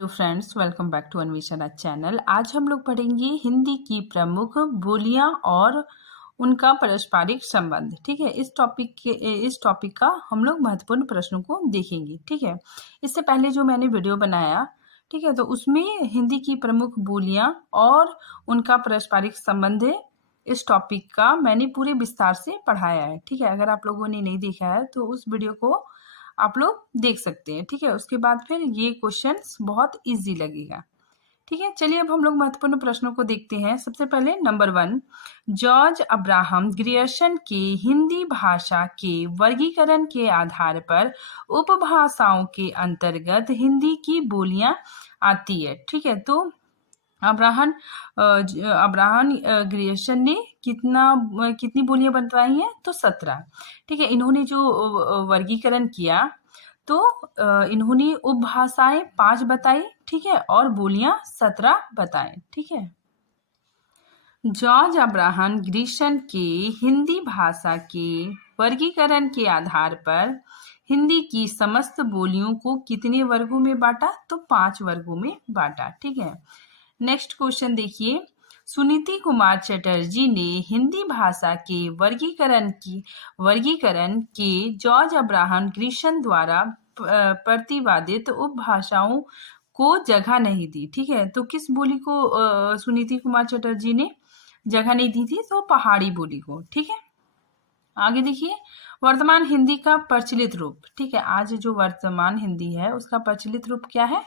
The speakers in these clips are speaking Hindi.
Hello friends, welcome back to Anveshana channel. आज हम लोग पढ़ेंगे हिंदी की प्रमुख बोलियां और उनका पारस्परिक संबंध। ठीक है, इस टॉपिक का हम लोग महत्वपूर्ण प्रश्नों को देखेंगे। ठीक है, इससे पहले जो मैंने वीडियो बनाया, ठीक है, तो उसमें हिंदी की प्रमुख बोलियां और उनका पारस्परिक संबंध है, इस टॉपिक का मैंने पूरे विस्तार से पढ़ाया है। ठीक है, अगर आप लोगों ने नहीं देखा है तो उस वीडियो को आप लोग देख सकते हैं। ठीक है, उसके बाद फिर ये क्वेश्चंस बहुत इजी लगेगा। ठीक है, चलिए अब हम लोग महत्वपूर्ण प्रश्नों को देखते हैं। सबसे पहले नंबर 1, जॉर्ज अब्राहम ग्रियर्सन के हिंदी भाषा के वर्गीकरण के आधार पर उपभाषाओं के अंतर्गत हिंदी की बोलियां आती है। ठीक है, तो अब्राहम अब्राहम ग्रियर्सन ने कितनी बोलियां बताई हैं? तो 17। ठीक है, इन्होंने जो वर्गीकरण किया तो इन्होंने उपभाषाएं 5 बताई। ठीक है, और बोलियां 17 बताएं। ठीक है, जॉर्ज अब्राहम ग्रियर्सन के हिंदी भाषा के वर्गीकरण के आधार पर हिंदी की समस्त बोलियों को कितने वर्गों में बांटा? तो 5 वर्गों में बांटा। ठीक है, नेक्स्ट क्वेश्चन देखिए, सुनीति कुमार चटर्जी ने हिंदी भाषा के वर्गीकरण के जॉर्ज अब्राहम ग्रियर्सन द्वारा प्रतिपादित उपभाषाओं को जगह नहीं दी। ठीक है, तो किस बोली को सुनीति कुमार चटर्जी ने जगह नहीं दी थी? तो पहाड़ी बोली को। ठीक है, आगे देखिए, वर्तमान हिंदी का प्रचलित रूप। ठीक है, आज जो वर्तमान हिंदी है उसका प्रचलित रूप क्या है?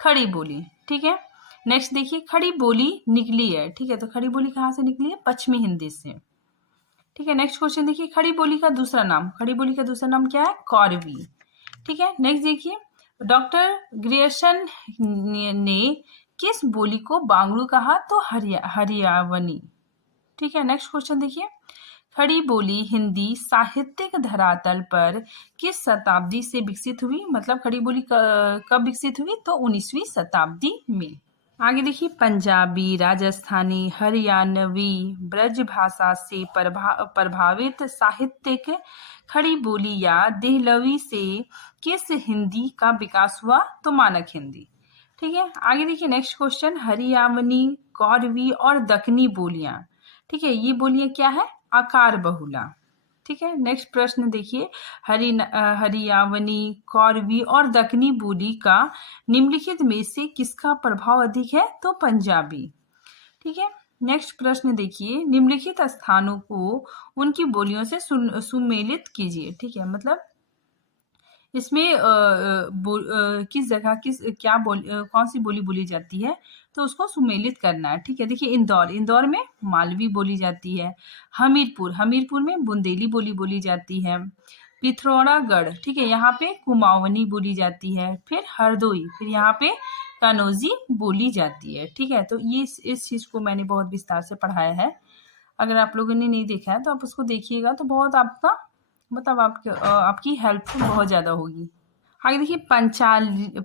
खड़ी बोली। ठीक है, नेक्स्ट देखिए, खड़ी बोली निकली है। ठीक है, तो खड़ी बोली कहाँ से निकली है? पश्चिमी हिंदी से। ठीक है, नेक्स्ट क्वेश्चन देखिए, खड़ी बोली का दूसरा नाम क्या है? कौरवी। ठीक है, नेक्स्ट देखिए, डॉक्टर ग्रियर्सन ने किस बोली को बांगड़ू कहा? तो हरियावनी। ठीक है, नेक्स्ट क्वेश्चन देखिए, खड़ी बोली हिंदी साहित्यिक धरातल पर किस शताब्दी से विकसित हुई? मतलब खड़ी बोली कब विकसित हुई? तो 19वीं शताब्दी में। आगे देखिए, पंजाबी, राजस्थानी, हरियाणवी, ब्रज भाषा से प्रभावित साहित्यिक खड़ी बोली या देहलवी से किस हिंदी का विकास हुआ? तो मानक हिंदी। ठीक है, आगे देखिए, नेक्स्ट क्वेश्चन, हरियाणवी, कौरवी और दक्कनी बोलियां। ठीक है, ये बोलियां क्या है? आकार बहुला। ठीक है, नेक्स्ट प्रश्न देखिए, हरियाणवी, कौरवी और दक्कनी बोली का निम्नलिखित में से किसका प्रभाव अधिक है? तो पंजाबी। ठीक है, नेक्स्ट प्रश्न देखिए, निम्नलिखित स्थानों को उनकी बोलियों से सुमेलित कीजिए। ठीक है, मतलब इसमें किस जगह कौन सी बोली बोली जाती है तो उसको सुमेलित करना है। ठीक है, देखिए, इंदौर में मालवी बोली जाती है। हमीरपुर में बुंदेली बोली जाती है। पिथौरागढ़, ठीक है, यहाँ पे कुमाऊनी बोली जाती है। फिर हरदोई, फिर यहाँ पे कनौजी बोली जाती है। ठीक है, तो ये इस चीज को मैंने बहुत विस्तार से पढ़ाया है। अगर आप लोगों ने नहीं देखा है तो आप उसको देखिएगा, तो बहुत आपका मतलब आपकी हेल्पफुल बहुत ज़्यादा होगी। आगे देखिए,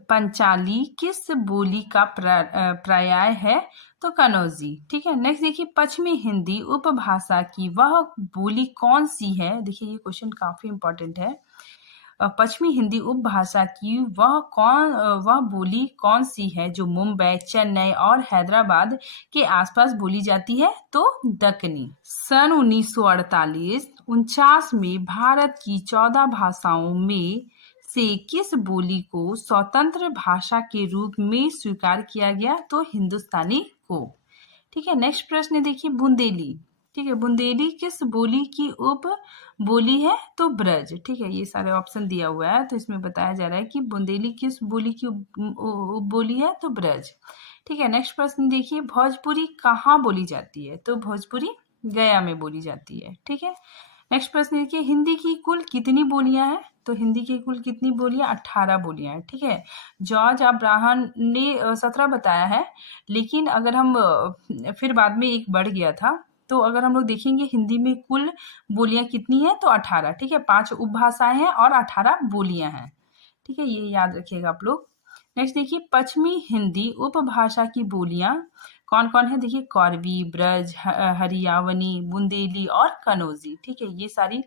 पंचाली किस बोली का पर्याय है? तो कनौजी। ठीक है, नेक्स्ट देखिए, पश्चिमी हिंदी उपभाषा की वह बोली कौन सी है? देखिए, ये क्वेश्चन काफी इंपॉर्टेंट है। पश्चिमी हिंदी उपभाषा की वह बोली कौन सी है जो मुंबई, चेन्नई और हैदराबाद के आसपास बोली जाती है? तो दक्कनी। सन 1948-49 में भारत की 14 भाषाओं में से किस बोली को स्वतंत्र भाषा के रूप में स्वीकार किया गया? तो हिंदुस्तानी को। ठीक है, नेक्स्ट प्रश्न देखिए, बुंदेली। ठीक है, बुंदेली किस बोली की उप बोली है? तो ब्रज। ठीक है, ये सारे ऑप्शन दिया हुआ है, तो इसमें बताया जा रहा है कि बुंदेली किस बोली की उप बोली है? तो ब्रज। ठीक है, नेक्स्ट प्रश्न देखिए, भोजपुरी कहाँ बोली जाती है? तो भोजपुरी गया में बोली जाती है। ठीक है, नेक्स्ट प्रश्न देखिए, हिंदी की कुल कितनी बोलियां हैं? तो हिंदी की कुल कितनी बोलियां? 18 बोलियां हैं। ठीक है, जॉर्ज अब्राहम ने 17 बताया है, लेकिन अगर हम फिर बाद में एक बढ़ गया था, तो अगर हम लोग देखेंगे हिंदी में कुल बोलियां कितनी है? तो 18। ठीक है, 5 उपभाषाएं हैं और 18 बोलियां हैं। ठीक है, ये याद रखिएगा आप लोग। नेक्स्ट देखिए, पश्चिमी हिंदी उपभाषा की बोलियां कौन कौन है? देखिए, कौरवी, ब्रज, हरियाणवी, बुंदेली और कनौजी। ठीक है, ये सारी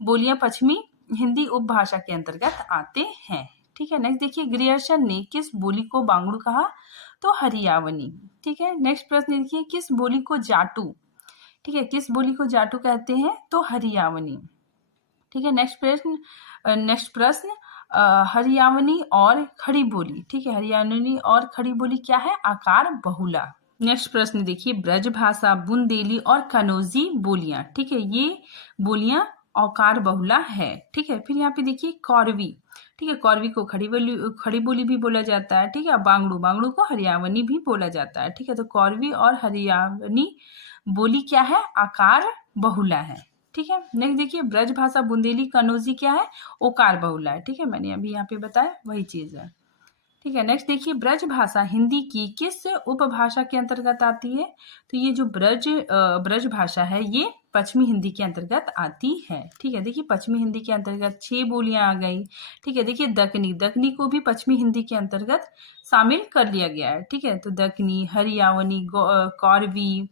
बोलियां पश्चिमी हिंदी उपभाषा के अंतर्गत आते हैं। ठीक है। नेक्स्ट देखिए ग्रियर्सन ने किस बोली को बांगड़ू कहा? तो हरियावनी। ठीक है। नेक्स्ट प्रश्न देखिए किस बोली को जाटू, ठीक है, किस बोली को जाटू कहते हैं? तो हरियावनी। ठीक है। नेक्स्ट प्रश्न हरियावनी और खड़ी बोली, ठीक है, हरियाणवी और खड़ी बोली क्या है? आकार बहुला। नेक्स्ट प्रश्न देखिए ब्रज भाषा, बुंदेली और कनौजी बोलियां, ठीक है, ये बोलियां औकार बहुला है। ठीक है। फिर यहाँ पे देखिए कौरवी, ठीक है, कौरवी को खड़ी बोली भी बोला जाता है। ठीक है। बांगड़ू, बांगड़ू को हरियावनी भी बोला जाता है। ठीक है। तो कौरवी और हरियावनी बोली क्या है? आकार बहुला है। ठीक है। नेक्स्ट देखिए ब्रज भाषा, बुंदेली, कनौजी क्या है? ओकार बहुला है। ठीक है, मैंने अभी यहाँ पे बताया वही चीज है। ठीक है। नेक्स्ट देखिए ब्रज भाषा हिंदी की किस उपभाषा के अंतर्गत आती है? तो ये जो ब्रज भाषा है ये पश्चिमी हिंदी के अंतर्गत आती है। ठीक है। देखिए पश्चिमी हिंदी के अंतर्गत 6 बोलियां आ गई। ठीक है। देखिए दक्कनी, दक्कनी को भी पश्चिमी हिंदी के अंतर्गत शामिल कर लिया गया है। ठीक है। तो दक्कनी, हरियावनी, कौरवी,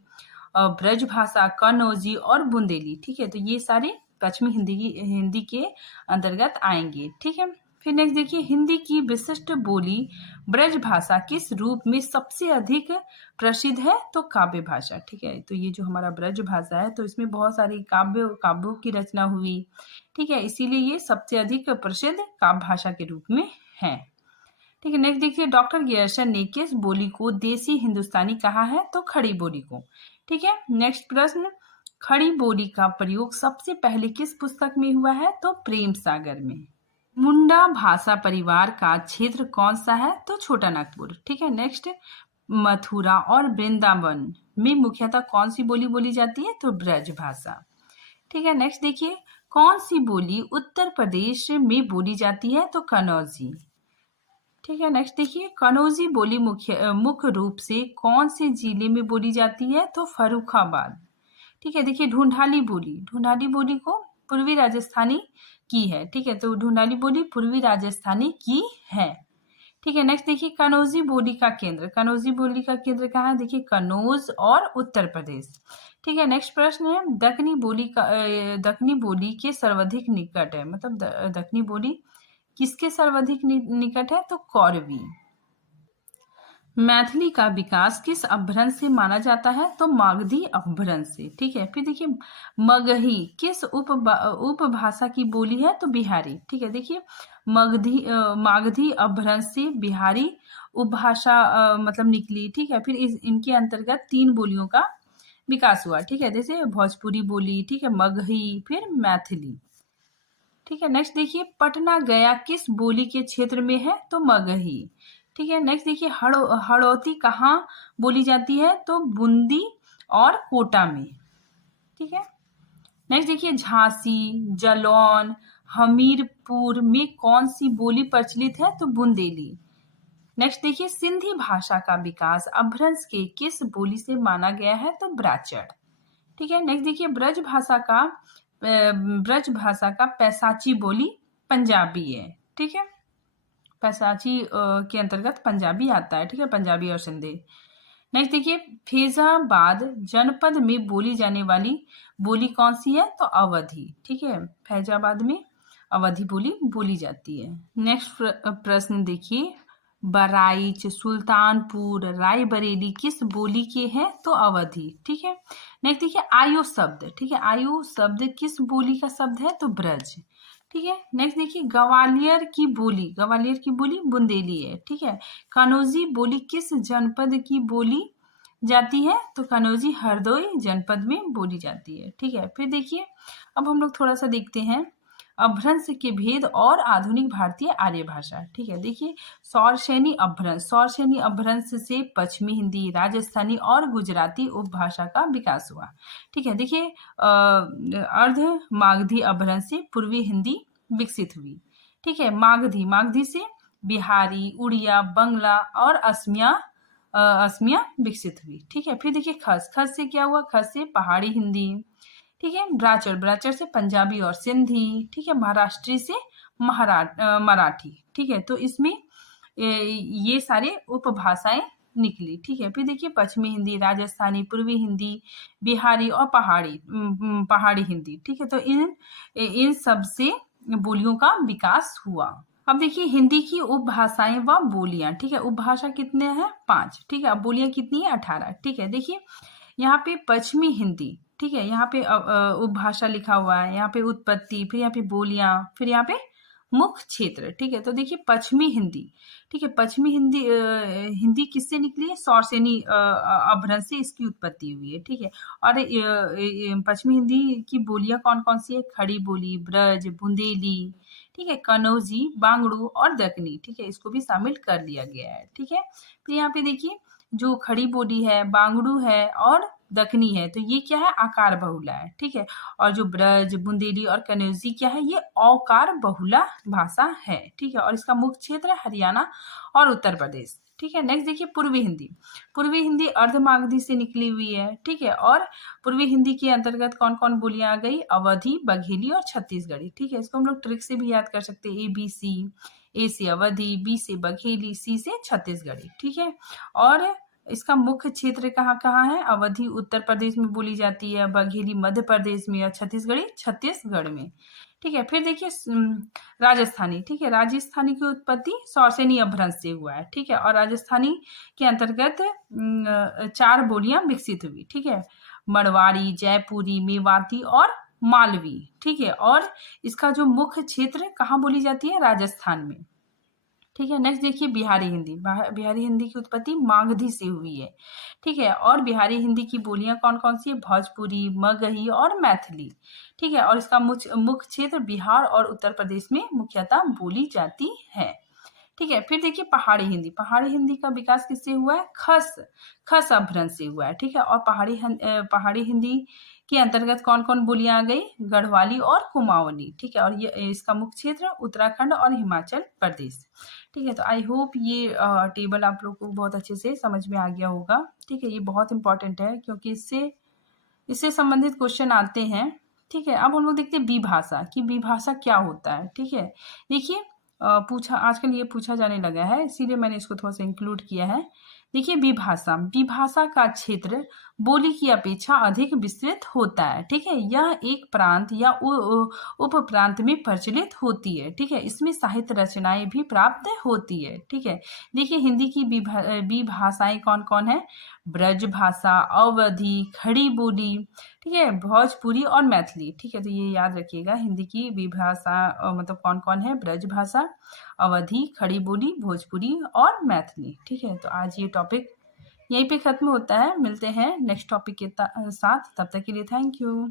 ब्रज भाषा, कनौजी और बुंदेली, ठीक है, तो ये सारे पश्चिमी हिंदी के अंतर्गत आएंगे। ठीक है। फिर नेक्स्ट देखिए हिंदी की विशिष्ट बोली ब्रज भाषा किस रूप में सबसे अधिक प्रसिद्ध है? तो काव्य भाषा। ठीक है। तो ये जो हमारा ब्रज भाषा है तो इसमें बहुत सारी काव्यों की रचना हुई। ठीक है, इसीलिए ये सबसे अधिक प्रसिद्ध काव्य भाषा के रूप में है। ठीक है। नेक्स्ट देखिए डॉक्टर गियर्सन ने किस बोली को देसी हिंदुस्तानी कहा है? तो खड़ी बोली को। ठीक है। नेक्स्ट प्रश्न खड़ी बोली का प्रयोग सबसे पहले किस पुस्तक में हुआ है? तो प्रेम सागर में। मुंडा भाषा परिवार का क्षेत्र कौन सा है? तो छोटा नागपुर। ठीक है। नेक्स्ट मथुरा और वृंदावन में मुख्यतः कौन सी बोली बोली जाती है? तो ब्रज भाषा। ठीक है। नेक्स्ट देखिए कौन सी बोली उत्तर प्रदेश में बोली जाती है? तो कनौजी। ठीक है। नेक्स्ट देखिए कनौजी बोली मुख्य रूप से कौन से जिले में बोली जाती है? तो फर्रुखाबाद। ठीक है। देखिए ढूंढाली बोली को पूर्वी राजस्थानी की है। ठीक है। तो ढूंढाली बोली पूर्वी राजस्थानी की है। ठीक है। नेक्स्ट देखिए कनौजी बोली का केंद्र कहाँ है? देखिए कनौज और उत्तर प्रदेश। ठीक है। नेक्स्ट प्रश्न है दक्कनी बोली के सर्वाधिक निकट है, मतलब दक्कनी बोली किसके सर्वाधिक निकट है? तो कौरवी। मैथिली का विकास किस अपभ्रंश से माना जाता है? तो मागधी अपभ्रंश से। ठीक है। फिर देखिए मगही किस उपभाषा की बोली है? तो बिहारी। ठीक है। देखिए मागधी अपभ्रंश से बिहारी उपभाषा मतलब निकली। ठीक है। फिर इनके अंतर्गत 3 बोलियों का विकास हुआ। ठीक है। जैसे भोजपुरी बोली, ठीक है, मगही, फिर मैथिली। ठीक है। नेक्स्ट देखिए पटना गया किस बोली के क्षेत्र में है? तो मगही। ठीक है। नेक्स्ट देखिए हड़ौती कहाँ बोली जाती है? तो बूंदी और कोटा में। ठीक है। नेक्स्ट देखिए झांसी, जालौन, हमीरपुर में कौन सी बोली प्रचलित है? तो बुंदेली। नेक्स्ट देखिए सिंधी भाषा का विकास अपभ्रंश के किस बोली से माना गया है? तो ब्राचड़। ठीक है। नेक्स्ट देखिए ब्रज भाषा का पैसाची बोली पंजाबी है। ठीक है। पैसाची के अंतर्गत पंजाबी आता है। ठीक है, पंजाबी और सिंधी। नेक्स्ट देखिए फैजाबाद जनपद में बोली जाने वाली बोली कौन सी है? तो अवधी। ठीक है, फैजाबाद में अवधी बोली बोली जाती है। नेक्स्ट प्रश्न देखिए बराइच, सुल्तानपुर, रायबरेली किस बोली के हैं? तो अवधी। ठीक है। नेक्स्ट देखिए आयु शब्द, ठीक है, आयु शब्द किस बोली का शब्द है? तो ब्रज। ठीक है। नेक्स्ट देखिए ग्वालियर की बोली बुंदेली है। ठीक है। कनौजी बोली किस जनपद की बोली जाती है? तो कनौजी हरदोई जनपद में बोली जाती है। ठीक है। फिर देखिए अब हम लोग थोड़ा सा देखते हैं अपभ्रंश के भेद और आधुनिक भारतीय आर्य भाषा। ठीक है। देखिए सौरसेनी अपभ्रंश से पश्चिमी हिंदी, राजस्थानी और गुजराती उपभाषा का विकास हुआ। ठीक है। देखिए अर्ध मागधी अपभ्रंश से पूर्वी हिंदी विकसित हुई। ठीक है। मागधी से बिहारी, उड़िया, बंगला और असमिया विकसित हुई। ठीक है। फिर देखिए खस से क्या हुआ? खस से पहाड़ी हिंदी। ठीक है। ब्राचर से पंजाबी और सिंधी। ठीक है। महाराष्ट्री से मराठी। ठीक है। तो इसमें ये सारे उपभाषाएं निकली। ठीक है। फिर देखिए पश्चिमी हिंदी, राजस्थानी, पूर्वी हिंदी, बिहारी और पहाड़ी हिंदी। ठीक है। तो इन सब से बोलियों का विकास हुआ। अब देखिए हिंदी की उपभाषाएं व बोलियां, ठीक है। उपभाषा कितने हैं? 5, ठीक है। अब बोलियां कितनी है? 18, ठीक है। देखिए यहाँ पे पश्चिमी हिंदी, ठीक है। यहाँ पे उपभाषा लिखा हुआ है, यहाँ पे उत्पत्ति, फिर यहाँ पे बोलियां, फिर यहाँ पे मुख्य क्षेत्र, ठीक है। तो देखिए पश्चिमी हिंदी, ठीक है। पश्चिमी हिंदी हिंदी किससे निकली है? सौरसेनी अपभ्रंश से इसकी उत्पत्ति हुई है, ठीक है। और पश्चिमी हिंदी की बोलियां कौन कौन सी है? खड़ी बोली, ब्रज, बुंदेली, ठीक है, कनौजी, बांगड़ू और दक्कनी, ठीक है। इसको भी शामिल कर लिया गया है, ठीक है। फिर यहाँ पे देखिए जो खड़ी बोली है, बांगड़ू है और दक्कनी है, तो ये क्या है? आकार बहुला है, ठीक है। और जो ब्रज, बुंदेली और कनौजी क्या है? ये औकार बहुला भाषा है, ठीक है। और इसका मुख्य क्षेत्र है हरियाणा और उत्तर प्रदेश, ठीक है। नेक्स्ट देखिए पूर्वी हिंदी। पूर्वी हिंदी अर्धमागधी से निकली हुई है, ठीक है। और पूर्वी हिंदी के अंतर्गत कौन कौन बोलियां आ गई? अवधी, बघेली और छत्तीसगढ़ी, ठीक है। इसको हम लोग ट्रिक से भी याद कर सकते हैं, ABC, A से अवधी, B से बघेली, C से छत्तीसगढ़ी, ठीक है। और इसका मुख्य क्षेत्र कहाँ कहाँ है? अवधी उत्तर प्रदेश में बोली जाती है, बघेली मध्य प्रदेश में और छत्तीसगढ़ी छत्तीसगढ़ में, ठीक है। फिर देखिए राजस्थानी, ठीक है। राजस्थानी की उत्पत्ति सौरसेनी अपभ्रंश से हुआ है, ठीक है। और राजस्थानी के अंतर्गत 4 बोलियां विकसित हुई, ठीक है। मड़वाड़ी, जयपुरी, मेवाती और मालवी, ठीक है। और इसका जो मुख्य क्षेत्र कहाँ बोली जाती है? राजस्थान में, ठीक है। नेक्स्ट देखिए बिहारी हिंदी। बिहारी हिंदी की उत्पत्ति मागधी से हुई है, ठीक है। और बिहारी हिंदी की बोलियां कौन कौन सी है? भोजपुरी, मगही और मैथिली, ठीक है। और इसका मुख्य क्षेत्र बिहार और उत्तर प्रदेश में मुख्यतः बोली जाती है, ठीक है। फिर देखिए पहाड़ी हिंदी। पहाड़ी हिंदी का विकास किससे हुआ है? खस अपभ्रंश से हुआ है, ठीक है। और पहाड़ी हिंदी के अंतर्गत कौन कौन बोलियां आ गई? गढ़वाली और कुमाऊनी, ठीक है। और ये इसका मुख्य क्षेत्र उत्तराखंड और हिमाचल प्रदेश, ठीक है। तो आई होप ये टेबल आप लोग को बहुत अच्छे से समझ में आ गया होगा, ठीक है। ये बहुत इंपॉर्टेंट है क्योंकि इससे संबंधित क्वेश्चन आते हैं, ठीक है। अब हम लोग देखते हैं विभाषा कि विभाषा क्या होता है, ठीक है। देखिए आजकल ये पूछा जाने लगा है, इसीलिए मैंने इसको थोड़ा सा इंक्लूड किया है। देखिए विभाषा का क्षेत्र बोली की अपेक्षा अधिक विस्तृत होता है, ठीक है। यह एक प्रांत या उप प्रांत में प्रचलित होती है, ठीक है। इसमें साहित्य रचनाएं भी प्राप्त होती है, ठीक है। देखिए हिंदी की विभाषाएं कौन कौन है? ब्रज भाषा, अवधी, खड़ी बोली, ठीक है, भोजपुरी और मैथिली, ठीक है। तो ये याद रखिएगा हिंदी की विभाषा मतलब कौन कौन है? ब्रज भाषा, अवधी, खड़ी बोली, भोजपुरी और मैथिली, ठीक है। तो आज ये टॉपिक यहीं पे खत्म होता है। मिलते हैं नेक्स्ट टॉपिक के साथ, तब तक के लिए थैंक यू।